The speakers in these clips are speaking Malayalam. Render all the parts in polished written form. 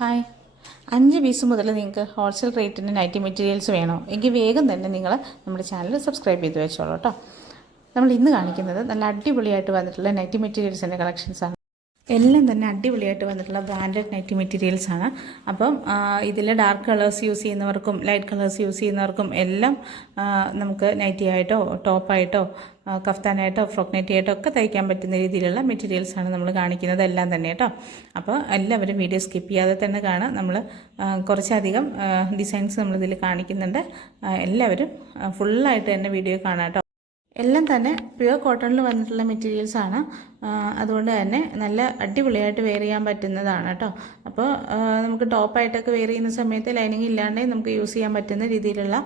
ഹായ്, 5 പീസ് മുതൽ നിങ്ങൾക്ക് ഹോൾസെയിൽ റേറ്റിന് നൈറ്റി മെറ്റീരിയൽസ് വേണോ എങ്കിൽ വേഗം തന്നെ നിങ്ങൾ നമ്മുടെ ചാനൽ സബ്സ്ക്രൈബ് ചെയ്ത് വെച്ചോളൂ കേട്ടോ. നമ്മൾ ഇന്ന് കാണിക്കുന്നത് നല്ല അടിപൊളിയായിട്ട് വന്നിട്ടുള്ള നൈറ്റി മെറ്റീരിയൽസിൻ്റെ കളക്ഷൻസാണ്. എല്ലാം തന്നെ അടിപൊളിയായിട്ട് വന്നിട്ടുള്ള ബ്രാൻഡഡ് നൈറ്റി മെറ്റീരിയൽസാണ്. അപ്പം ഇതിൽ ഡാർക്ക് കളേഴ്സ് യൂസ് ചെയ്യുന്നവർക്കും ലൈറ്റ് കളേഴ്സ് യൂസ് ചെയ്യുന്നവർക്കും എല്ലാം നമുക്ക് നൈറ്റി ആയിട്ടോ ടോപ്പായിട്ടോ കഫ്താനായിട്ടോ ഫ്രോക്ക് നൈറ്റി ആയിട്ടോ ഒക്കെ തയ്ക്കാൻ പറ്റുന്ന രീതിയിലുള്ള മെറ്റീരിയൽസാണ് നമ്മൾ കാണിക്കുന്നത് എല്ലാം തന്നെ കേട്ടോ. അപ്പോൾ എല്ലാവരും വീഡിയോ സ്കിപ്പ് ചെയ്യാതെ തന്നെ കാണാം. നമ്മൾ കുറച്ചധികം ഡിസൈൻസ് നമ്മളിതിൽ കാണിക്കുന്നുണ്ട്. എല്ലാവരും ഫുള്ളായിട്ട് തന്നെ വീഡിയോ കാണാം കേട്ടോ. എല്ലാം തന്നെ പ്യുവർ കോട്ടണിൽ വന്നിട്ടുള്ള മെറ്റീരിയൽസാണ്. അതുകൊണ്ട് തന്നെ നല്ല അടിപൊളിയായിട്ട് വെയർ ചെയ്യാൻ പറ്റുന്നതാണ് കേട്ടോ. അപ്പോൾ നമുക്ക് ടോപ്പായിട്ടൊക്കെ വെയർ ചെയ്യുന്ന സമയത്ത് ലൈനിങ് ഇല്ലാണ്ട് നമുക്ക് യൂസ് ചെയ്യാൻ പറ്റുന്ന രീതിയിലുള്ള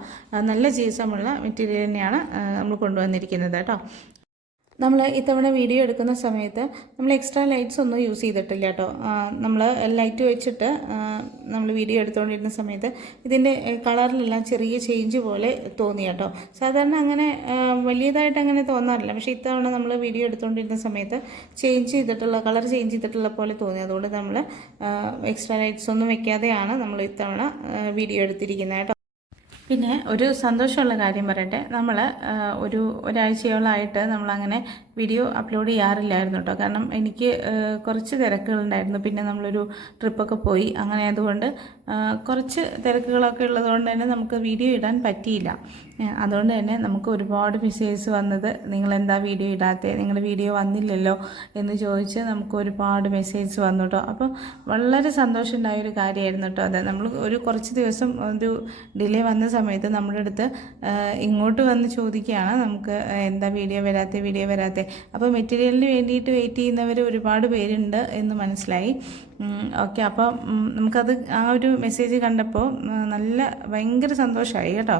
നല്ല ജീസമുള്ള മെറ്റീരിയൽ തന്നെയാണ് നമ്മൾ കൊണ്ടുവന്നിരിക്കുന്നത് കേട്ടോ. നമ്മൾ ഇത്തവണ വീഡിയോ എടുക്കുന്ന സമയത്ത് നമ്മൾ എക്സ്ട്രാ ലൈറ്റ്സ് ഒന്നും യൂസ് ചെയ്തിട്ടില്ല കേട്ടോ. നമ്മൾ ലൈറ്റ് വെച്ചിട്ട് നമ്മൾ വീഡിയോ എടുത്തുകൊണ്ടിരുന്ന സമയത്ത് ഇതിൻ്റെ കളറിലെല്ലാം ചെറിയ ചേഞ്ച് പോലെ തോന്നി കേട്ടോ. സാധാരണ അങ്ങനെ വലിയതായിട്ട് അങ്ങനെ തോന്നാറില്ല, പക്ഷേ ഇത്തവണ നമ്മൾ വീഡിയോ എടുത്തുകൊണ്ടിരുന്ന സമയത്ത് കളർ ചേഞ്ച് ചെയ്തിട്ടുള്ള പോലെ തോന്നി. അതുകൊണ്ട് നമ്മൾ എക്സ്ട്രാ ലൈറ്റ്സ് ഒന്നും വെക്കാതെയാണ് നമ്മൾ ഇത്തവണ വീഡിയോ എടുത്തിരിക്കുന്നത് കേട്ടോ. പിന്നെ ഒരു സന്തോഷമുള്ള കാര്യം പറയട്ടെ, നമ്മൾ ഒരാഴ്ചയോളമായിട്ട് നമ്മളങ്ങനെ വീഡിയോ അപ്ലോഡ് ചെയ്യാറില്ലായിരുന്നു കേട്ടോ. കാരണം എനിക്ക് കുറച്ച് തിരക്കുകളുണ്ടായിരുന്നു. പിന്നെ നമ്മളൊരു ട്രിപ്പൊക്കെ പോയി, അങ്ങനെ ആയതുകൊണ്ട് കുറച്ച് തിരക്കുകളൊക്കെ ഉള്ളതുകൊണ്ട് തന്നെ നമുക്ക് വീഡിയോ ഇടാൻ പറ്റിയില്ല. അതുകൊണ്ട് തന്നെ നമുക്ക് ഒരുപാട് മെസ്സേജ് വന്നത് നിങ്ങളെന്താ വീഡിയോ ഇടാത്തത്, നിങ്ങളുടെ വീഡിയോ വന്നില്ലല്ലോ എന്ന് ചോദിച്ച് നമുക്ക് ഒരുപാട് മെസ്സേജ് വന്നു കേട്ടോ. അപ്പോൾ വളരെ സന്തോഷമുണ്ടായൊരു കാര്യമായിരുന്നു കേട്ടോ അത്. നമ്മൾ കുറച്ച് ദിവസം ഒരു ഡിലേ വന്ന സമയത്ത് നമ്മുടെ അടുത്ത് ഇങ്ങോട്ട് വന്ന് ചോദിക്കുകയാണ്, നമുക്ക് എന്താ വീഡിയോ വരാത്തത്. അപ്പോൾ മെറ്റീരിയലിന് വേണ്ടിയിട്ട് വെയിറ്റ് ചെയ്യുന്നവർ ഒരുപാട് പേരുണ്ട് എന്ന് മനസ്സിലായി. ഓക്കെ, അപ്പോൾ നമുക്കത് ആ ഒരു മെസ്സേജ് കണ്ടപ്പോൾ ഭയങ്കര സന്തോഷമായി കേട്ടോ.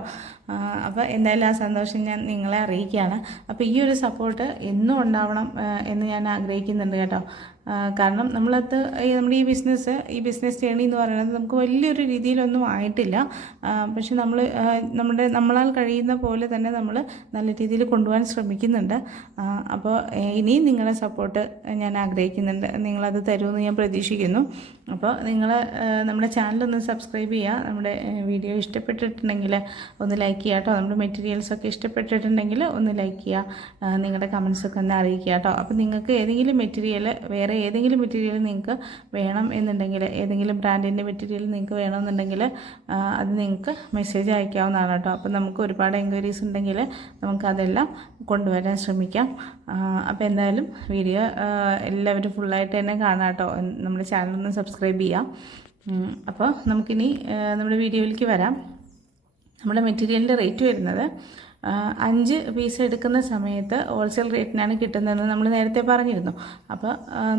അപ്പോൾ എന്തായാലും ആ സന്തോഷം ഞാൻ നിങ്ങളെ അറിയിക്കുകയാണ്. അപ്പോൾ ഈ ഒരു സപ്പോർട്ട് എന്നും ഉണ്ടാവണം എന്ന് ഞാൻ ആഗ്രഹിക്കുന്നുണ്ട് കേട്ടോ. കാരണം നമ്മുടെ ഈ ബിസിനസ് ജേണി എന്ന് പറയുന്നത് നമുക്ക് വലിയൊരു രീതിയിലൊന്നും ആയിട്ടില്ല. പക്ഷെ നമ്മളാൽ കഴിയുന്ന പോലെ തന്നെ നമ്മൾ നല്ല രീതിയിൽ കൊണ്ടുപോകാൻ ശ്രമിക്കുന്നുണ്ട്. അപ്പോൾ ഇനിയും നിങ്ങളുടെ സപ്പോർട്ട് ഞാൻ ആഗ്രഹിക്കുന്നുണ്ട്. നിങ്ങളത് തരുമെന്ന് ഞാൻ പ്രതീക്ഷിക്കുന്നു. അപ്പോൾ നിങ്ങൾ നമ്മുടെ ചാനലൊന്ന് സബ്സ്ക്രൈബ് ചെയ്യുക. നമ്മുടെ വീഡിയോ ഇഷ്ടപ്പെട്ടിട്ടുണ്ടെങ്കിൽ ഒന്ന് ലൈക്ക് ചെയ്യുക കേട്ടോ. നമ്മുടെ മെറ്റീരിയൽസൊക്കെ ഇഷ്ടപ്പെട്ടിട്ടുണ്ടെങ്കിൽ ഒന്ന് ലൈക്ക് ചെയ്യുക. നിങ്ങളുടെ കമൻസൊക്കെ ഒന്ന് അറിയിക്കുക കേട്ടോ. അപ്പോൾ നിങ്ങൾക്ക് വേറെ ഏതെങ്കിലും മെറ്റീരിയൽ നിങ്ങൾക്ക് വേണം എന്നുണ്ടെങ്കിൽ, ഏതെങ്കിലും ബ്രാൻഡിൻ്റെ മെറ്റീരിയൽ നിങ്ങൾക്ക് വേണമെന്നുണ്ടെങ്കിൽ അത് നിങ്ങൾക്ക് മെസ്സേജ് അയക്കാവുന്നതാണ് കേട്ടോ. അപ്പോൾ നമുക്ക് ഒരുപാട് എൻക്വയറീസ് ഉണ്ടെങ്കിൽ നമുക്കതെല്ലാം കൊണ്ടുവരാൻ ശ്രമിക്കാം. അപ്പോൾ എന്തായാലും വീഡിയോ എല്ലാവരും ഫുള്ളായിട്ട് തന്നെ കാണാം കേട്ടോ. നമ്മുടെ ചാനലൊന്ന് സബ്സ്ക്രൈബ് ചെയ്യാം. അപ്പോൾ നമുക്കിനി നമ്മുടെ വീഡിയോയിലേക്ക് വരാം. നമ്മുടെ മെറ്റീരിയലിൻ്റെ റേറ്റ് വരുന്നത് 5 പീസ് എടുക്കുന്ന സമയത്ത് ഹോൾസെയിൽ റേറ്റിനാണ് കിട്ടുന്നതെന്ന് നമ്മൾ നേരത്തെ പറഞ്ഞിരുന്നു. അപ്പോൾ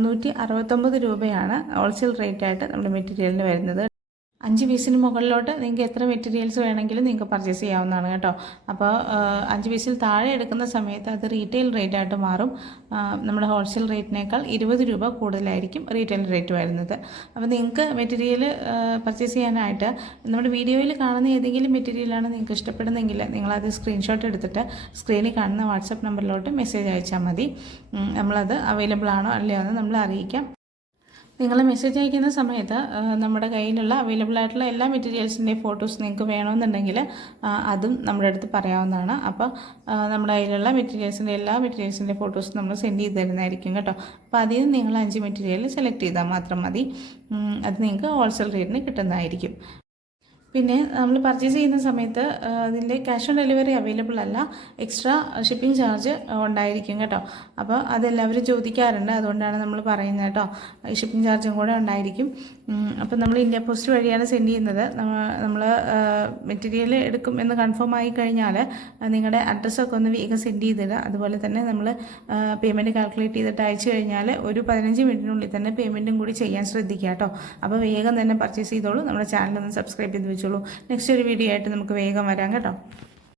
169 രൂപയാണ് ഹോൾസെയിൽ റേറ്റായിട്ട് നമ്മുടെ മെറ്റീരിയലിന് വരുന്നത്. 5 പീസിന് മുകളിലോട്ട് നിങ്ങൾക്ക് എത്ര മെറ്റീരിയൽസ് വേണമെങ്കിലും നിങ്ങൾക്ക് പർച്ചേസ് ചെയ്യാവുന്നതാണ് കേട്ടോ. അപ്പോൾ 5 പീസിൽ താഴെ എടുക്കുന്ന സമയത്ത് അത് റീറ്റെയിൽ റേറ്റായിട്ട് മാറും. നമ്മുടെ ഹോൾസെയിൽ റേറ്റിനേക്കാൾ 20 രൂപ കൂടുതലായിരിക്കും റീറ്റെയിൽ റേറ്റ് വരുന്നത്. അപ്പോൾ നിങ്ങൾക്ക് മെറ്റീരിയൽ പർച്ചേസ് ചെയ്യാനായിട്ട് നമ്മുടെ വീഡിയോയിൽ കാണുന്ന ഏതെങ്കിലും മെറ്റീരിയലാണ് നിങ്ങൾക്ക് ഇഷ്ടപ്പെടുന്നതെങ്കിൽ നിങ്ങളത് സ്ക്രീൻഷോട്ട് എടുത്തിട്ട് സ്ക്രീനിൽ കാണുന്ന വാട്സപ്പ് നമ്പറിലോട്ട് മെസ്സേജ് അയച്ചാൽ മതി. നമ്മളത് അവൈലബിൾ ആണോ അല്ലയോ എന്ന് നമ്മൾ അറിയിക്കാം. നിങ്ങൾ മെസ്സേജ് അയക്കുന്ന സമയത്ത് നമ്മുടെ കയ്യിലുള്ള അവൈലബിൾ ആയിട്ടുള്ള എല്ലാ മെറ്റീരിയൽസിൻ്റെയും ഫോട്ടോസ് നിങ്ങൾക്ക് വേണമെന്നുണ്ടെങ്കിൽ അതും നമ്മുടെ അടുത്ത് പറയാവുന്നതാണ്. അപ്പോൾ നമ്മുടെ കയ്യിലുള്ള എല്ലാ മെറ്റീരിയൽസിൻ്റെ ഫോട്ടോസ് നമ്മൾ സെൻഡ് ചെയ്ത് തരുന്നതായിരിക്കും കേട്ടോ. അപ്പോൾ അതിൽ നിന്ന് നിങ്ങൾ 5 മെറ്റീരിയൽ സെലക്ട് ചെയ്താൽ മാത്രം മതി. അത് നിങ്ങൾക്ക് ഹോൾസെയിൽ റേറ്റിന് കിട്ടുന്നതായിരിക്കും. പിന്നെ നമ്മൾ പർച്ചേസ് ചെയ്യുന്ന സമയത്ത് അതിൻ്റെ ക്യാഷ് ഓൺ ഡെലിവറി അവൈലബിൾ അല്ല, എക്സ്ട്രാ ഷിപ്പിംഗ് ചാർജ് ഉണ്ടായിരിക്കും കേട്ടോ. അപ്പോൾ അതെല്ലാവരും ചോദിക്കാറുണ്ട്, അതുകൊണ്ടാണ് നമ്മൾ പറയുന്നത് കേട്ടോ. ഷിപ്പിംഗ് ചാർജും കൂടെ ഉണ്ടായിരിക്കും. അപ്പോൾ നമ്മൾ ഇന്ത്യ പോസ്റ്റ് വഴിയാണ് സെൻഡ് ചെയ്യുന്നത്. നമ്മൾ മെറ്റീരിയൽ എടുക്കും എന്ന് കൺഫേം ആയി കഴിഞ്ഞാൽ നിങ്ങളുടെ അഡ്രസ്സൊക്കെ ഒന്ന് വേഗം സെൻഡ് ചെയ്തിടുക. അതുപോലെ തന്നെ നമ്മൾ പേയ്മെൻറ്റ് കാൽക്കുലേറ്റ് ചെയ്തിട്ട് അയച്ചു കഴിഞ്ഞാൽ ഒരു 15 മിനിറ്റിനുള്ളിൽ തന്നെ പേയ്മെൻറ്റും കൂടി ചെയ്യാൻ ശ്രദ്ധിക്കുക കേട്ടോ. അപ്പോൾ വേഗം തന്നെ പർച്ചേസ് ചെയ്തോളൂ. നമ്മുടെ ചാനലൊന്ന് സബ്സ്ക്രൈബ് ചെയ്ത് വെച്ചോളൂ. നെക്സ്റ്റ് ഒരു വീഡിയോ ആയിട്ട് നമുക്ക് വേഗം വരാം കേട്ടോ.